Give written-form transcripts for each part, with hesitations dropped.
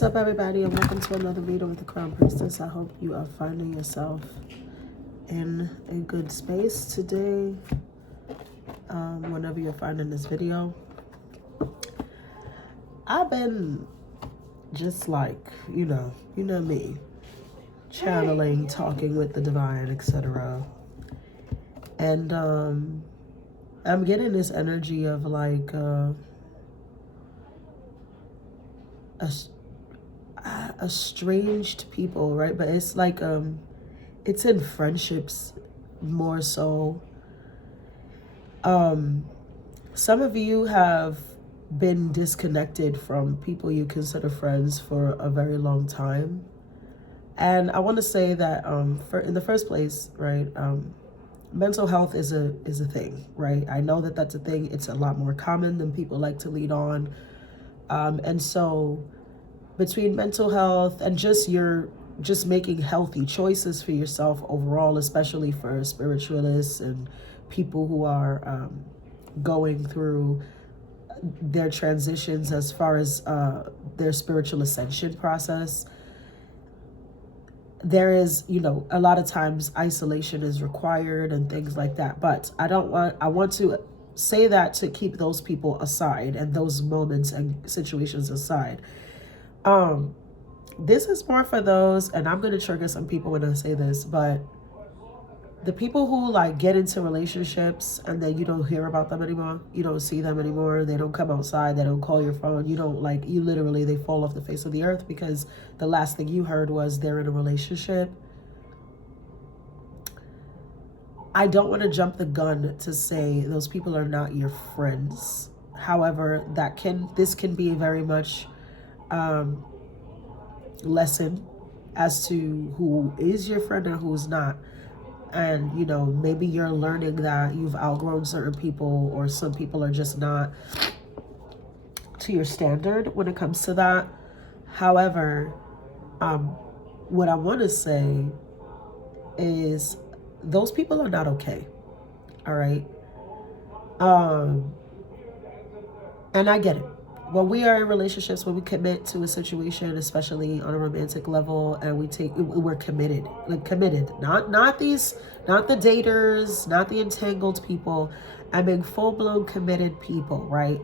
What's up, everybody, and welcome to another video with the Crown Priestess. I hope you are finding yourself in a good space today, whenever you're finding this video. I've been just like, you know me, channeling, talking with the divine, etc. And I'm getting this energy of like estranged people, right? But it's like it's in friendships more so. Some of you have been disconnected from people you consider friends for a very long time, and I want to say that in the first place, right, mental health is a thing, right? I know that that's a thing. It's a lot more common than people like to lead on, and so between mental health and just making healthy choices for yourself overall, especially for spiritualists and people who are going through their transitions as far as their spiritual ascension process, there is, a lot of times isolation is required and things like that. But I want to say that to keep those people aside and those moments and situations aside. This is more for those, and I'm going to trigger some people when I say this, but the people who like get into relationships and then you don't hear about them anymore, you don't see them anymore, they don't come outside, they don't call your phone, they fall off the face of the earth because the last thing you heard was they're in a relationship. I don't want to jump the gun to say those people are not your friends. However, this can be very much lesson as to who is your friend and who's not. And maybe you're learning that you've outgrown certain people, or some people are just not to your standard when it comes to that. However, what I want to say is those people are not okay. All right. And I get it. When we are in relationships, when we commit to a situation, especially on a romantic level, and we're committed, not the daters, not the entangled people. I mean, full-blown committed people, right?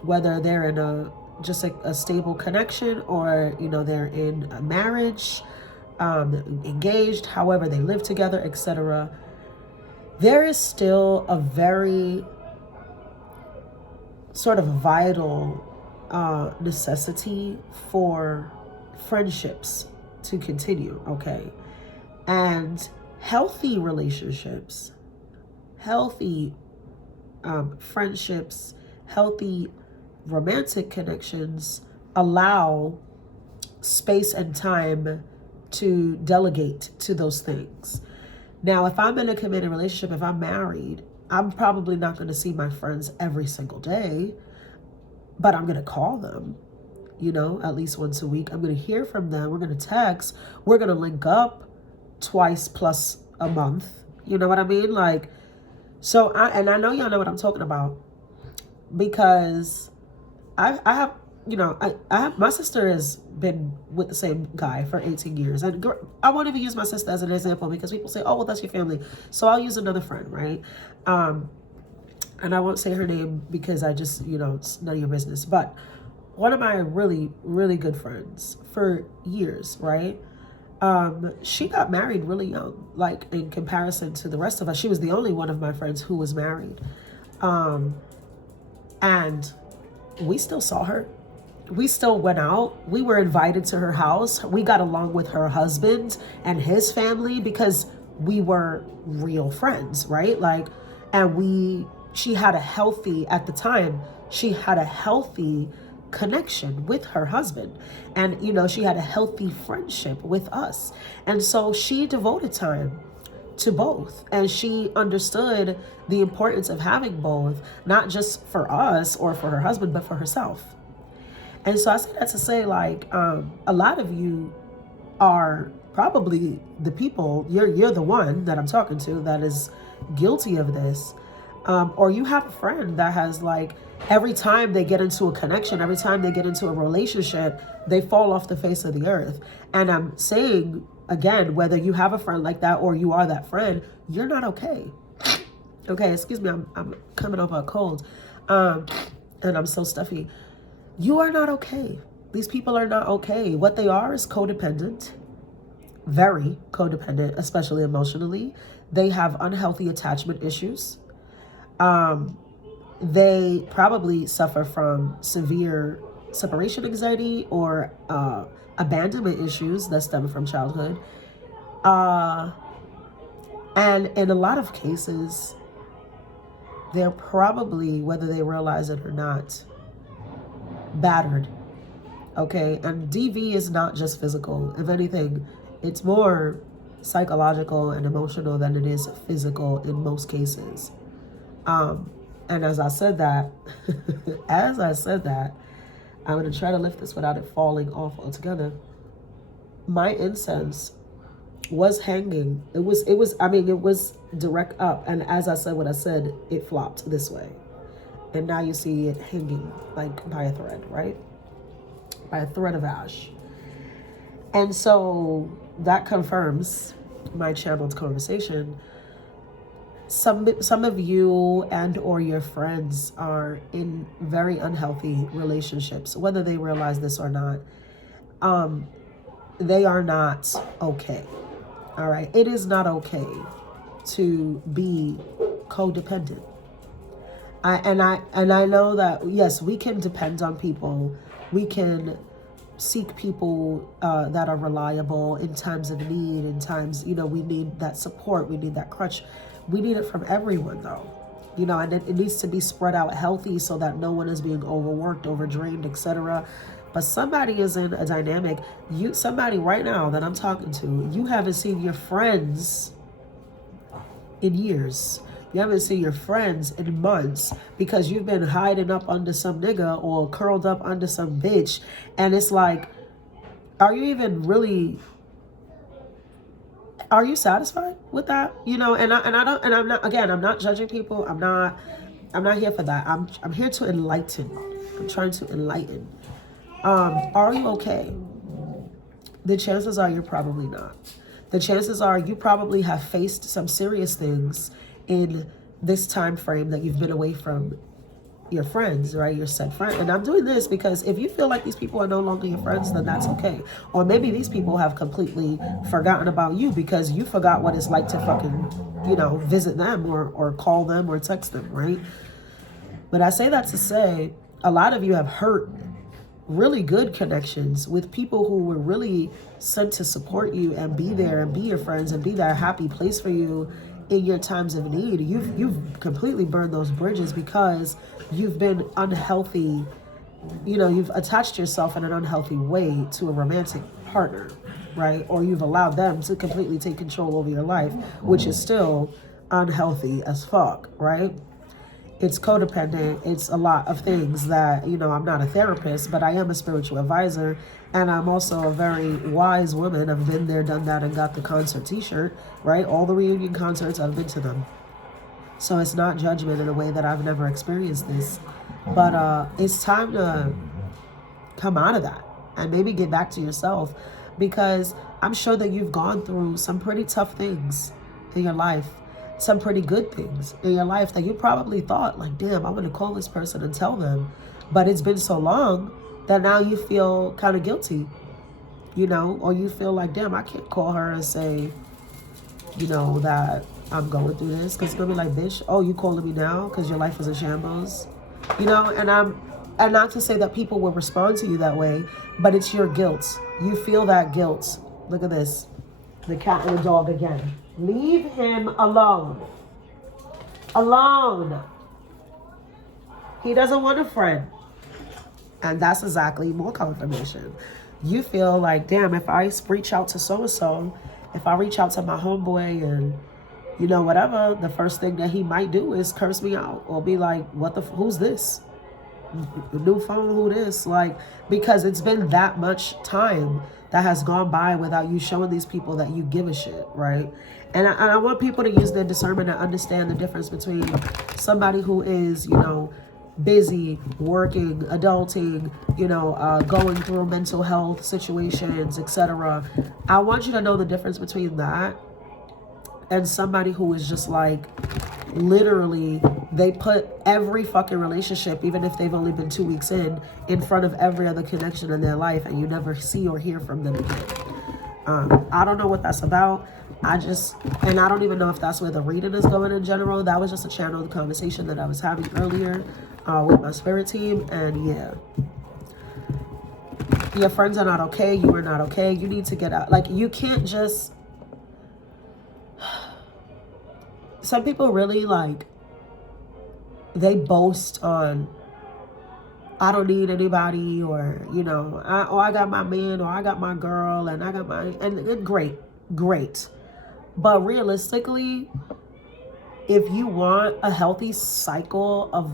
Whether they're in a stable connection, or they're in a marriage, engaged, however they live together, etc. There is still a very sort of vital necessity for friendships to continue, okay? And healthy relationships, healthy friendships, healthy romantic connections allow space and time to delegate to those things. Now, if I'm in a committed relationship, if I'm married, I'm probably not going to see my friends every single day, but I'm going to call them, at least once a week. I'm going to hear from them. We're going to text. We're going to link up twice plus a month. You know what I mean? Like, so I know y'all know what I'm talking about, because I have, my sister has been with the same guy for 18 years. And I won't even use my sister as an example because people say, oh, well, that's your family. So I'll use another friend, right? And I won't say her name because I just, it's none of your business. But one of my really, really good friends for years, right? She got married really young, like in comparison to the rest of us. She was the only one of my friends who was married. And we still saw her. We still went out. We were invited to her house. We got along with her husband and his family because we were real friends, right? Like, and she had a healthy, at the time, she had a healthy connection with her husband. And, she had a healthy friendship with us. And so she devoted time to both. And she understood the importance of having both, not just for us or for her husband, but for herself. And so I say that to say, like, a lot of you are probably the people, you're the one that I'm talking to that is guilty of this. Or you have a friend that has like, every time they get into a connection, every time they get into a relationship, they fall off the face of the earth. And I'm saying, again, whether you have a friend like that or you are that friend, you're not okay. Okay, excuse me, I'm coming over a cold. And I'm so stuffy. You are not okay. These people are not okay. What they are is codependent. Very codependent, especially emotionally. They have unhealthy attachment issues. They probably suffer from severe separation anxiety or abandonment issues that stem from childhood. And in a lot of cases, they're probably, whether they realize it or not, battered. Okay, and DV is not just physical. If anything, it's more psychological and emotional than it is physical in most cases. And as I said that, I'm going to try to lift this without it falling off altogether. My incense was hanging. It was direct up. And as I said what I said, it flopped this way. And now you see it hanging like by a thread, right? By a thread of ash. And so that confirms my channeled conversation. Some of you and or your friends are in very unhealthy relationships, whether they realize this or not. They are not okay. All right. It is not okay to be codependent. I know that, yes, we can depend on people. We can seek people that are reliable in times of need, in times, we need that support. We need that crutch. We need it from everyone, though, and it needs to be spread out healthy so that no one is being overworked, overdrained, etc. But somebody is in a dynamic. Somebody right now that I'm talking to, you haven't seen your friends in years. You haven't seen your friends in months because you've been hiding up under some nigga or curled up under some bitch. And it's like, are you even really... Are you satisfied with that? I'm not judging people. I'm not here for that. I'm here to enlighten. I'm trying to enlighten. Are you okay? The chances are you're probably not. The chances are you probably have faced some serious things in this time frame that you've been away from your friends, right? Your said friend. And I'm doing this because if you feel like these people are no longer your friends, then that's okay. Or maybe these people have completely forgotten about you because you forgot what it's like to fucking, visit them or call them or text them, right? But I say that to say a lot of you have hurt really good connections with people who were really sent to support you and be there and be your friends and be that happy place for you in your times of need. You've completely burned those bridges because you've been unhealthy. You've attached yourself in an unhealthy way to a romantic partner, right? Or you've allowed them to completely take control over your life, which is still unhealthy as fuck, right? It's codependent. It's a lot of things that, I'm not a therapist, but I am a spiritual advisor. And I'm also a very wise woman. I've been there, done that, and got the concert t-shirt, right? All the reunion concerts, I've been to them. So it's not judgment in a way that I've never experienced this. But it's time to come out of that and maybe get back to yourself, because I'm sure that you've gone through some pretty tough things in your life. Some pretty good things in your life that you probably thought like, damn, I'm going to call this person and tell them. But it's been so long that now you feel kind of guilty, or you feel like, damn, I can't call her and say, that I'm going through this. Because it's going to be like, bitch, oh, you calling me now because your life is a shambles, and not to say that people will respond to you that way, but it's your guilt. You feel that guilt. Look at this. The cat and the dog again. Leave him alone. Alone. He doesn't want a friend. And that's exactly more confirmation. You feel like, damn, if I reach out to so-and-so, if I reach out to my homeboy and, whatever, the first thing that he might do is curse me out or be like, who's this? New phone, who this? Like, because it's been that much time that has gone by without you showing these people that you give a shit, right? And I want people to use their discernment and understand the difference between somebody who is, you know, busy, working, adulting, you know, going through mental health situations, etc. I want you to know the difference between that and somebody who is just like, literally, they put every fucking relationship, even if they've only been 2 weeks in front of every other connection in their life, and you never see or hear from them again. I don't know what that's about. And I don't even know if that's where the reading is going in general. That was just a channel of the conversation that I was having earlier with my spirit team. And yeah, your friends are not okay. You are not okay. You need to get out. Like, you can't just... Some people really, like, they boast on, I don't need anybody, or, you know, I got my man, or I got my girl, and I got my... And great. But realistically, if you want a healthy cycle of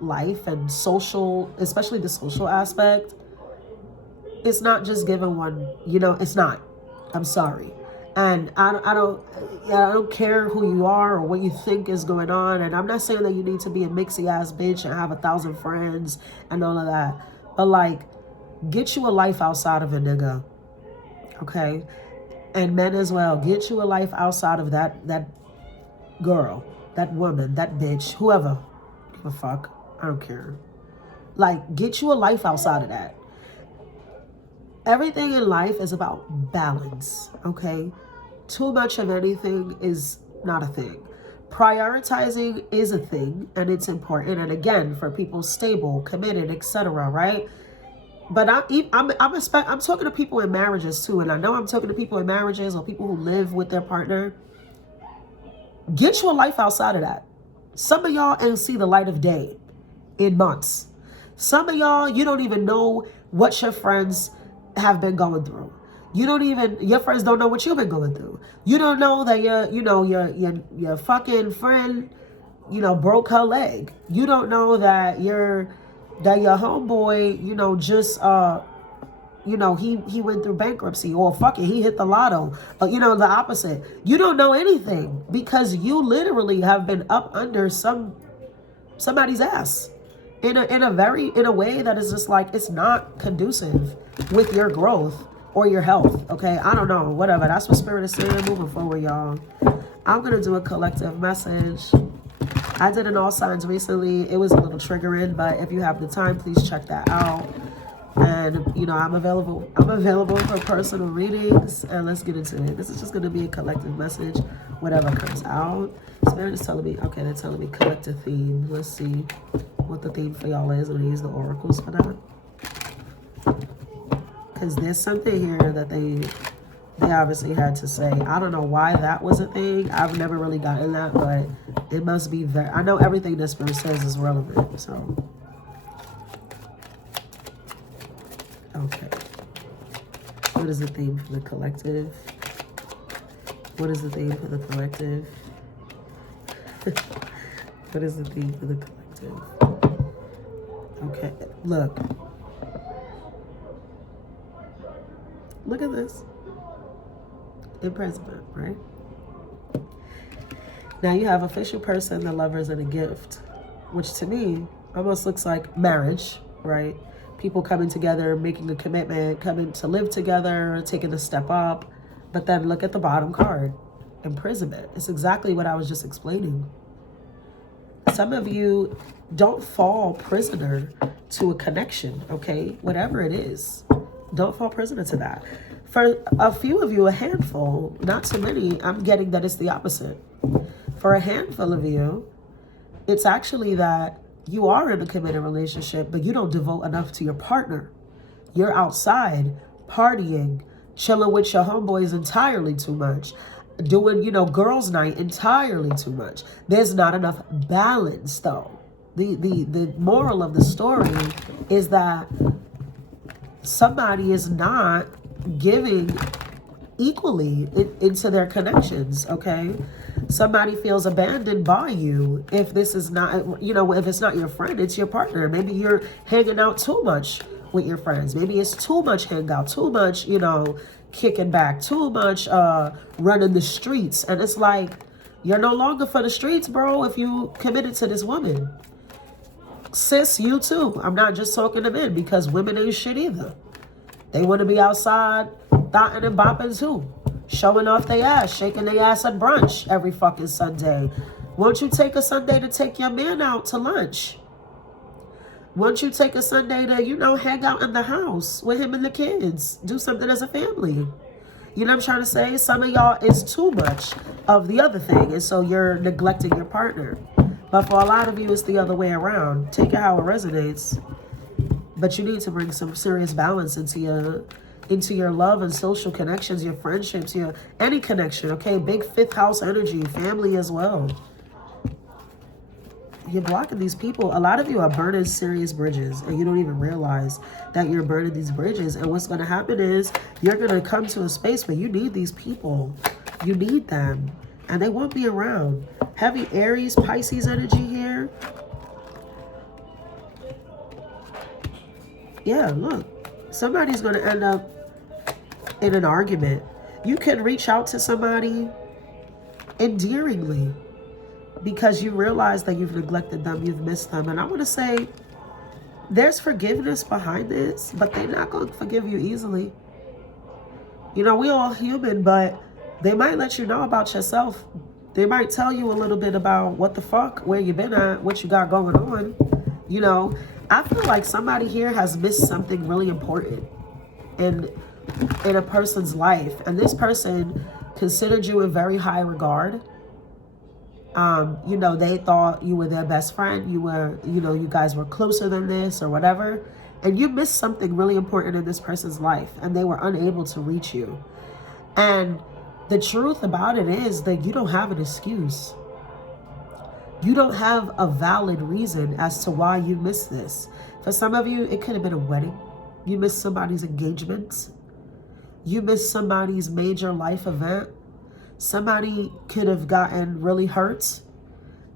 life and social, especially the social aspect, it's not just given one, you know, it's not. I'm sorry. And I don't care who you are or what you think is going on. And I'm not saying that you need to be a mixy ass bitch and have 1,000 friends and all of that. But like, get you a life outside of a nigga. Okay? And men as well. Get you a life outside of that girl, that woman, that bitch, whoever. Give a fuck. I don't care. Like, get you a life outside of that. Everything in life is about balance, okay? Too much of anything is not a thing. Prioritizing is a thing, and it's important. And again, for people stable, committed, etc., right? But I'm talking to people in marriages too, and I know I'm talking to people in marriages or people who live with their partner. Get you a life outside of that. Some of y'all ain't see the light of day in months. Some of y'all, you don't even know what your friends have been going through. Your friends don't know what you've been going through. You don't know that your fucking friend, you know, broke her leg. You don't know that your homeboy, you know, just you know, he went through bankruptcy, or fucking he hit the lotto, you know, the opposite. You don't know anything because you literally have been up under somebody's ass in a way that is just like, it's not conducive with your growth or your health. Okay, I don't know, whatever. That's what spirit is saying. Moving forward, y'all, I'm gonna do a collective message. I did an all signs recently. It was a little triggering, but if you have the time, please check that out. And you know, I'm available for personal readings, and let's get into it. This is just gonna be a collective message, whatever comes out. Spirit is telling me, okay, they're telling me collective theme. Let's see what the theme for y'all is. I'm gonna use the oracles for that, because there's something here that they obviously had to say. I don't know why that was a thing. I've never really gotten that, but it must be very... I know everything that spirit says is relevant, so... Okay. What is the theme for the collective? What is the theme for the collective? What is the theme for the collective? Okay, look. Look at this. Imprisonment, right? Now you have official person, the lovers, and a gift, which to me almost looks like marriage, right? People coming together, making a commitment, coming to live together, taking a step up. But then look at the bottom card, imprisonment. It's exactly what I was just explaining. Some of you don't fall prisoner to a connection, okay? Whatever it is, don't fall prisoner to that. For a few of you, a handful, not too many, I'm getting that it's the opposite. For a handful of you, it's actually that you are in a committed relationship, but you don't devote enough to your partner. You're outside partying, chilling with your homeboys entirely too much, doing, you know, girls' night entirely too much. There's not enough balance, though. The moral of the story is that somebody is not giving equally into their connections, okay? Somebody feels abandoned by you if this is not, you know, if it's not your friend, it's your partner. Maybe you're hanging out too much with your friends. Maybe it's too much hangout, too much, you know, kicking back, too much running the streets. And it's like, you're no longer for the streets, bro, if you committed to this woman. Sis, you too. I'm not just talking to men, because women ain't shit either. They want to be outside thotting and bopping too. Showing off their ass, shaking their ass at brunch every fucking Sunday. Won't you take a Sunday to take your man out to lunch? Won't you take a Sunday to, you know, hang out in the house with him and the kids? Do something as a family. You know what I'm trying to say? Some of y'all is too much of the other thing, and so you're neglecting your partner. But for a lot of you, it's the other way around. Take it how it resonates. But you need to bring some serious balance into your love and social connections, your friendships, your any connection, okay? Big fifth house energy, family as well. You're blocking these people. A lot of you are burning serious bridges, and you don't even realize that you're burning these bridges. And what's going to happen is you're going to come to a space where you need these people. You need them, and they won't be around. Heavy Aries, Pisces energy here. Yeah, look. Somebody's going to end up in an argument. You can reach out to somebody endearingly because you realize that you've neglected them, you've missed them. And I want to say there's forgiveness behind this, but they're not going to forgive you easily. You know, we all human, but they might let you know about yourself. They might tell you a little bit about what the fuck, where you been at, what you got going on. You know, I feel like somebody here has missed something really important in a person's life. And this person considered you in very high regard. You know, they thought you were their best friend. You were, you know, you guys were closer than this or whatever. And you missed something really important in this person's life, and they were unable to reach you. And the truth about it is that you don't have an excuse. You don't have a valid reason as to why you missed this. For some of you, it could have been a wedding. You missed somebody's engagement. You missed somebody's major life event. Somebody could have gotten really hurt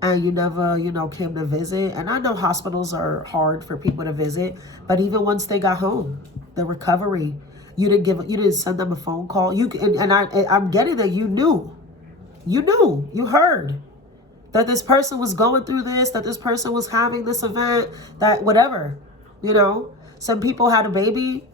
and you never, you know, came to visit. And I know hospitals are hard for people to visit, but even once they got home, the recovery, you didn't send them a phone call. I'm getting that you heard that this person was going through this, that this person was having this event, that whatever, you know. Some people had a baby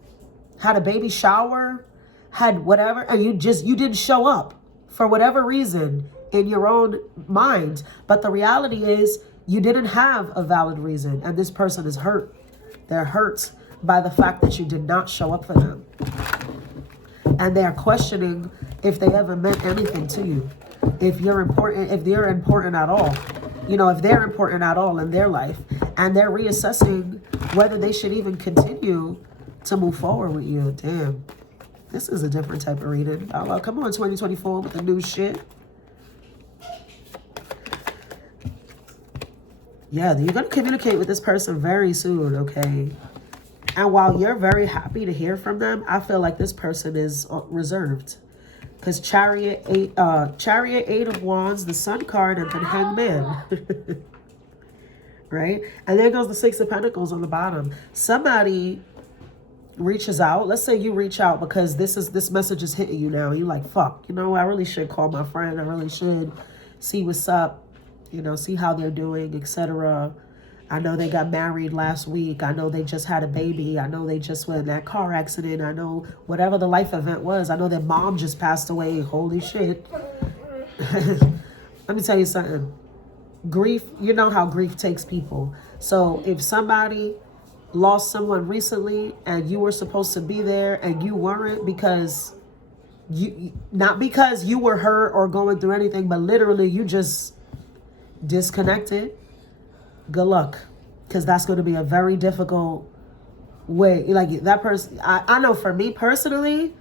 shower, had whatever, and you didn't show up for whatever reason in your own mind. But the reality is you didn't have a valid reason, and this person is hurt. They're hurt by the fact that you did not show up for them. And they're questioning if they ever meant anything to you. If they're important at all. You know, if they're important at all in their life. And they're reassessing whether they should even continue to move forward with you. Damn. This is a different type of reading. Oh, come on, 2024 with the new shit. Yeah, you're going to communicate with this person very soon, okay? And while you're very happy to hear from them, I feel like this person is reserved. Because Chariot, Eight of Wands, the Sun card, and then Hangman. Right? And there goes the Six of Pentacles on the bottom. Somebody reaches out. Let's say you reach out because this message is hitting you now. You're like, fuck, you know, I really should call my friend. I really should see what's up, you know, see how they're doing, etc. I know they got married last week. I know they just had a baby. I know they just went in that car accident. I know whatever the life event was. I know their mom just passed away. Holy shit. Let me tell you something. Grief, you know how grief takes people. So if somebody lost someone recently and you were supposed to be there and you weren't because not because you were hurt or going through anything, but literally you just disconnected, good luck, because that's going to be a very difficult way. Like that person, I know for me personally,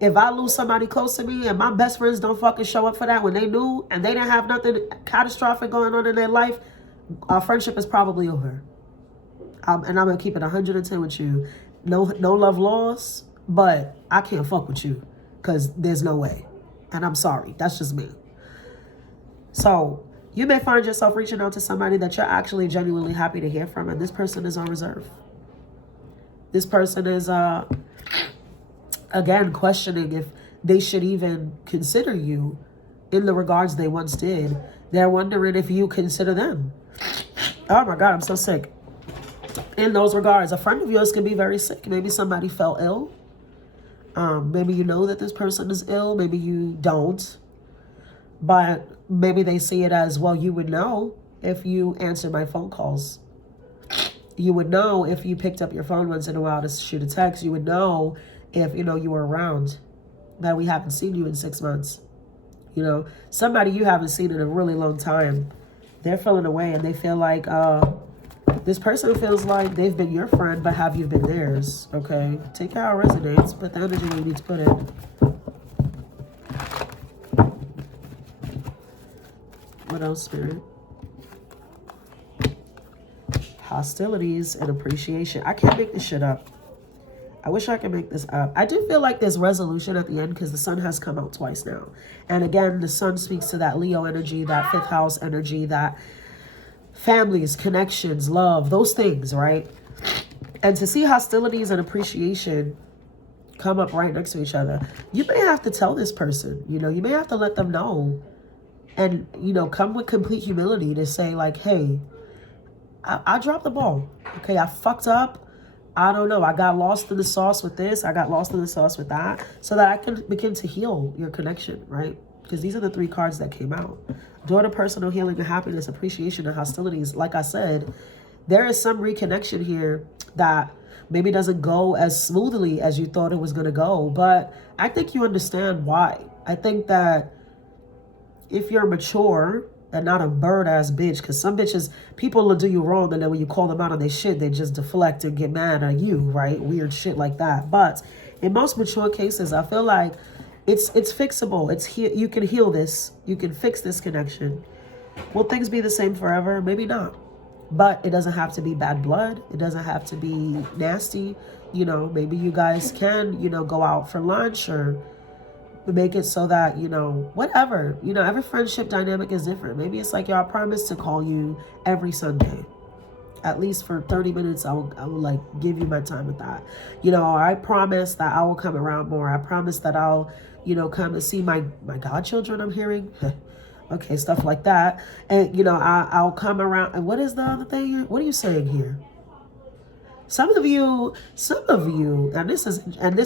if I lose somebody close to me and my best friends don't fucking show up for that when they knew and they didn't have nothing catastrophic going on in their life, our friendship is probably over. And I'm going to keep it 110 with you. No love lost, but I can't fuck with you because there's no way. And I'm sorry. That's just me. So you may find yourself reaching out to somebody that you're actually genuinely happy to hear from, and this person is on reserve. This person is, again, questioning if they should even consider you in the regards they once did. They're wondering if you consider them. Oh my God, I'm so sick. In those regards, a friend of yours can be very sick. Maybe somebody fell ill. Maybe you know that this person is ill. Maybe you don't. But maybe they see it as, well, you would know if you answered my phone calls. You would know if you picked up your phone once in a while to shoot a text. You would know if, you know, you were around, that we haven't seen you in 6 months. You know, somebody you haven't seen in a really long time, they're feeling away and they feel like, this person feels like they've been your friend, but have you been theirs? Okay, take how it resonates, put the energy you need to put in. What else, Spirit? Hostilities and appreciation. I can't make this shit up. I wish I could make this up. I do feel like there's resolution at the end because the sun has come out twice now. And again, the sun speaks to that Leo energy, that fifth house energy, that families, connections, love, those things, right? And to see hostilities and appreciation come up right next to each other, you may have to tell this person, you know, you may have to let them know and, you know, come with complete humility to say like, hey, I dropped the ball. Okay, I fucked up. I don't know. I got lost in the sauce with this. I got lost in the sauce with that, so that I can begin to heal your connection, right? Because these are the 3 cards that came out. Door to personal healing and happiness, appreciation and hostilities. Like I said, there is some reconnection here that maybe doesn't go as smoothly as you thought it was going to go. But I think you understand why. I think that if you're mature and not a bird-ass bitch, because some bitches, people will do you wrong, and then when you call them out on their shit, they just deflect and get mad at you, right? Weird shit like that. But in most mature cases, I feel like it's fixable. You can heal this. You can fix this connection. Will things be the same forever? Maybe not. But it doesn't have to be bad blood. It doesn't have to be nasty. You know, maybe you guys can, you know, go out for lunch or make it so that, you know, whatever, you know, every friendship dynamic is different. Maybe it's like, yo, I promise to call you every Sunday, at least for 30 minutes. I will like give you my time with that. You know, I promise that I will come around more. I promise that I'll, you know, come and see my godchildren I'm hearing. Okay, stuff like that. And, you know, I'll come around. And what is the other thing here? What are you saying here? Some of you, and this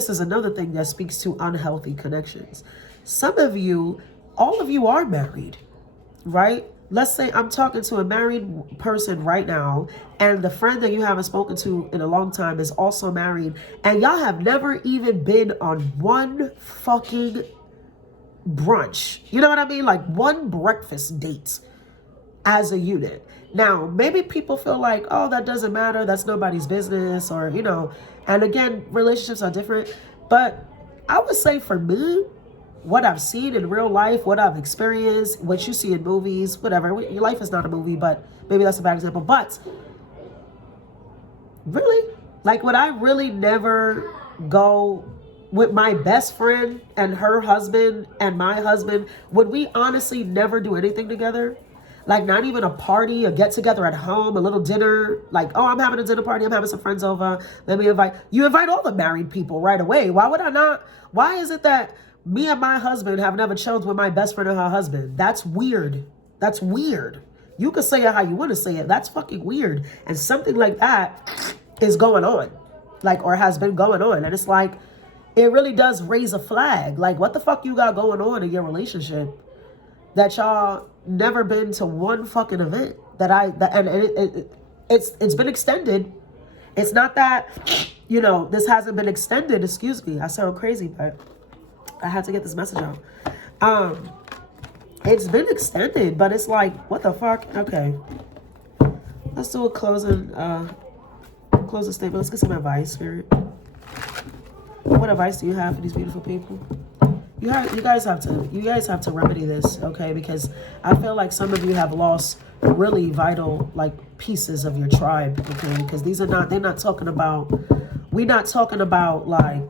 is another thing that speaks to unhealthy connections. Some of you, all of you are married, right? Let's say I'm talking to a married person right now, and the friend that you haven't spoken to in a long time is also married, and y'all have never even been on one fucking brunch. You know what I mean? Like one breakfast date as a unit. Now, maybe people feel like, oh, that doesn't matter. That's nobody's business, or, you know, and again, relationships are different. But I would say for me, what I've seen in real life, what I've experienced, what you see in movies, whatever. Your life is not a movie, but maybe that's a bad example. But really, like, would I really never go with my best friend and her husband and my husband? Would we honestly never do anything together? Like, not even a party, a get together at home, a little dinner. Like, oh, I'm having a dinner party. I'm having some friends over. Let me invite. You invite all the married people right away. Why would I not? Why is it that me and my husband have never chilled with my best friend and her husband? That's weird. That's weird. You can say it how you want to say it. That's fucking weird. And something like that is going on, like, or has been going on. And it's like, it really does raise a flag. Like, what the fuck you got going on in your relationship that y'all never been to one fucking event it's been extended. It's not that, you know, this hasn't been extended. Excuse me, I sound crazy, but I had to get this message out. It's been extended, but it's like, what the fuck? Okay, let's do a closing statement. Let's get some advice, Spirit. What advice do you have for these beautiful people? You guys have to remedy this, okay? Because I feel like some of you have lost really vital, like, pieces of your tribe, okay? Because we're not talking about like,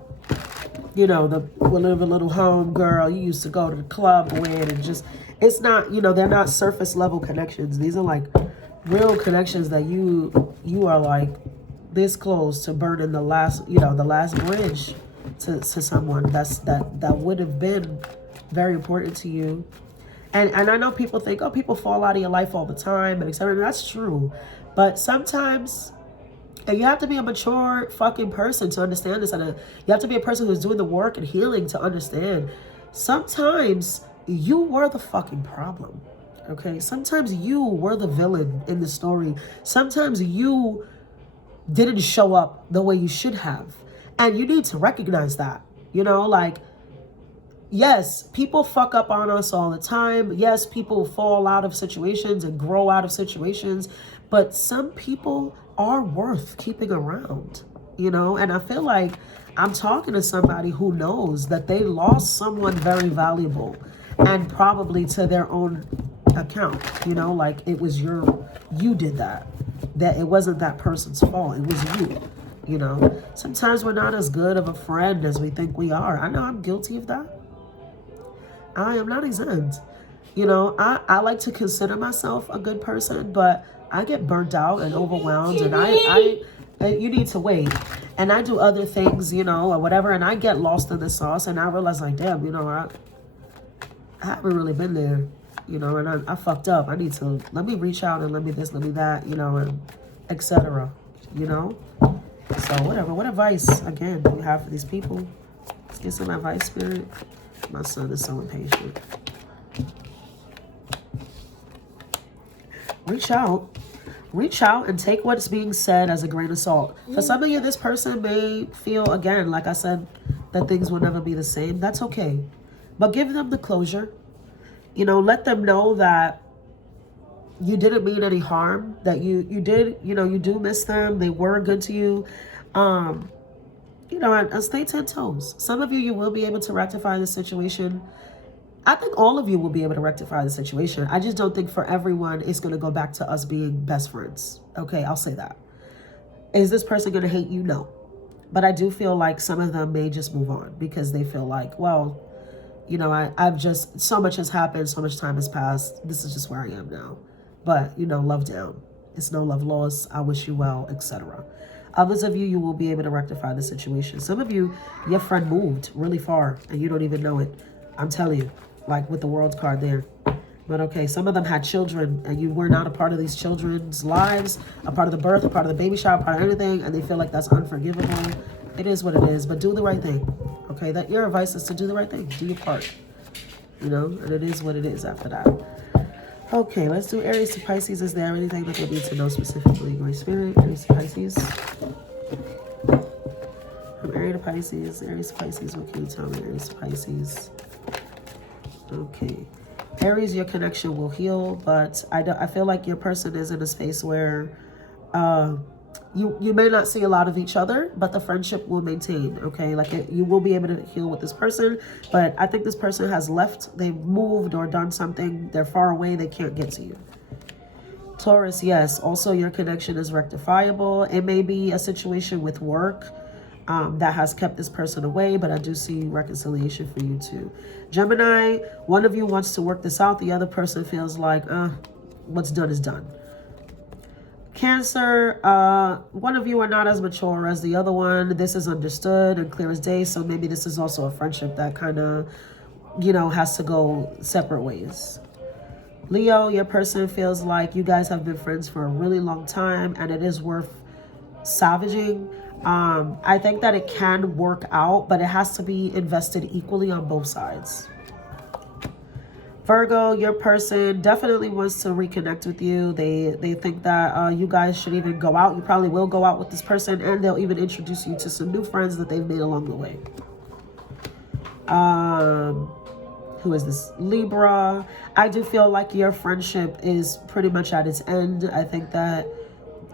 you know, the little home girl you used to go to the club with, and just, it's not, you know, they're not surface level connections. These are like real connections that you are like this close to burning the last, the last bridge to someone that would have been very important to you. And I know people think, oh, people fall out of your life all the time, and etc. That's true. But sometimes, and you have to be a mature fucking person to understand this. And you have to be a person who's doing the work and healing to understand. Sometimes you were the fucking problem. Okay? Sometimes you were the villain in the story. Sometimes you didn't show up the way you should have. And you need to recognize that. Like, yes, people fuck up on us all the time. Yes, people fall out of situations and grow out of situations. But some people are worth keeping around, And I feel like I'm talking to somebody who knows that they lost someone very valuable, and probably to their own account, like it was you did that it wasn't that person's fault. It was you. Sometimes we're not as good of a friend as we think we are. I know I'm guilty of that. I am not exempt. I like to consider myself a good person, but I get burnt out and overwhelmed, and I you need to wait. And I do other things, or whatever, and I get lost in the sauce, and I realize, like, damn, I haven't really been there, and I fucked up. I need to, let me reach out and let me this, let me that, and etc. So whatever. What advice, again, do you have for these people? Let's get some advice, Spirit. My son is so impatient. Reach out and take what's being said as a grain of salt. For some of you, this person may feel, again, like I said, that things will never be the same. That's okay. But give them the closure. Let them know that you didn't mean any harm, that you did, you do miss them. They were good to you. And stay 10 toes. Some of you will be able to rectify the situation. I think all of you will be able to rectify the situation. I just don't think for everyone it's going to go back to us being best friends. Okay, I'll say that. Is this person going to hate you? No. But I do feel like some of them may just move on because they feel like, well, I've just, so much has happened, so much time has passed. This is just where I am now. But, love down. It's no love lost. I wish you well, etc. Others of you will be able to rectify the situation. Some of you, your friend moved really far and you don't even know it. I'm telling you, like with the world card there. But okay, some of them had children and you were not a part of these children's lives, a part of the birth, a part of the baby shower, a part of anything, and they feel like that's unforgivable. It is what it is, but do the right thing. Okay, that your advice is to do the right thing. Do your part. And it is what it is after that. Okay, let's do Aries to Pisces. Is there anything that they need to know specifically? Great Spirit, Aries to Pisces. From Aries to Pisces, what can you tell me? Aries to Pisces. Okay. Aries, your connection will heal, but I feel like your person is in a space where you may not see a lot of each other, but the friendship will maintain, okay? Like you will be able to heal with this person, but I think this person has left. They've moved or done something. They're far away. They can't get to you. Taurus, yes. Also, your connection is rectifiable. It may be a situation with work that has kept this person away, but I do see reconciliation for you too. Gemini, one of you wants to work this out. The other person feels like, what's done is done. Cancer, one of you are not as mature as the other one. This is understood and clear as day. So maybe this is also a friendship that kind of, has to go separate ways. Leo, your person feels like you guys have been friends for a really long time and it is worth salvaging. I think that it can work out, but it has to be invested equally on both sides. Virgo, your person definitely wants to reconnect with you. They think that you guys should even go out. You probably will go out with this person, and they'll even introduce you to some new friends that they've made along the way. Who is this? Libra. I do feel like your friendship is pretty much at its end. I think that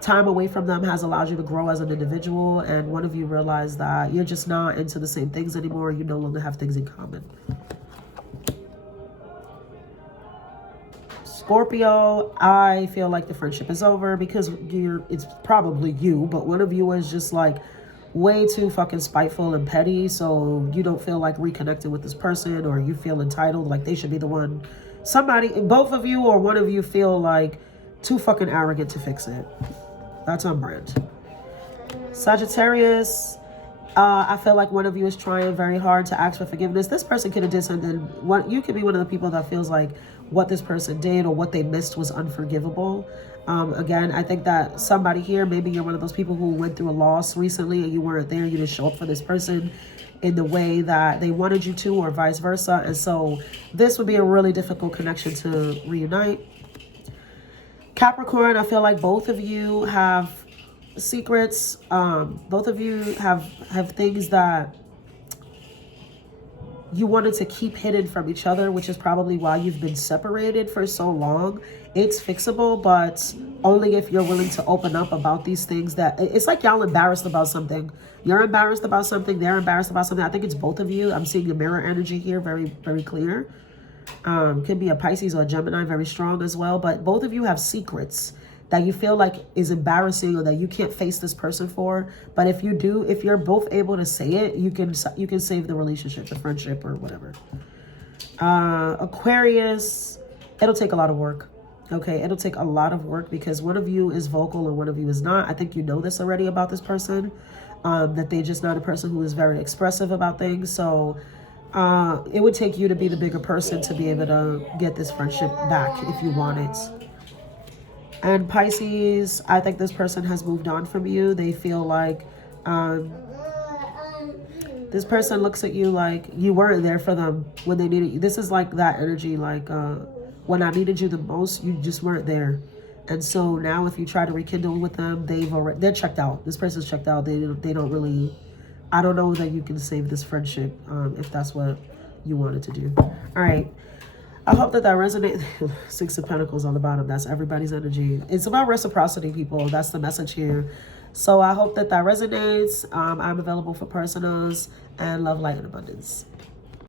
time away from them has allowed you to grow as an individual, and one of you realize that you're just not into the same things anymore. You no longer have things in common. Scorpio, I feel like the friendship is over because it's probably you, but one of you is just like way too fucking spiteful and petty, so you don't feel like reconnecting with this person, or you feel entitled like they should be the one. Somebody, both of you or one of you feel like too fucking arrogant to fix it. That's on brand. Sagittarius, I feel like one of you is trying very hard to ask for forgiveness. This person could have did something. You could be one of the people that feels like what this person did or what they missed was unforgivable. Again, I think that somebody here, maybe you're one of those people who went through a loss recently and you weren't there. You didn't show up for this person in the way that they wanted you to, or vice versa. And so this would be a really difficult connection to reunite. Capricorn, I feel like both of you have secrets. Both of you have things that you wanted to keep hidden from each other, which is probably why you've been separated for so long. It's fixable, but only if you're willing to open up about these things. That it's like y'all embarrassed about something. You're embarrassed about something. They're embarrassed about something. I think it's both of you. I'm seeing a mirror energy here, very, very clear. Could be a Pisces or a Gemini, very strong as well. But both of you have secrets that you feel like is embarrassing or that you can't face this person for. But if you do, if you're both able to say it, you can save the relationship, the friendship, or whatever. Aquarius, it'll take a lot of work. Okay, it'll take a lot of work because one of you is vocal and one of you is not. I think you know this already about this person, that they're just not a person who is very expressive about things. So it would take you to be the bigger person to be able to get this friendship back if you want it. And Pisces, I think this person has moved on from you. They feel like this person looks at you like you weren't there for them when they needed you. This is like that energy, like when I needed you the most, you just weren't there. And so now if you try to rekindle with them, they're checked out. This person's checked out. They don't really, I don't know that you can save this friendship if that's what you wanted to do. All right. I hope that resonates. Six of Pentacles on the bottom. That's everybody's energy. It's about reciprocity, people. That's the message here. So I hope that resonates. I'm available for personals, and love, light, and abundance.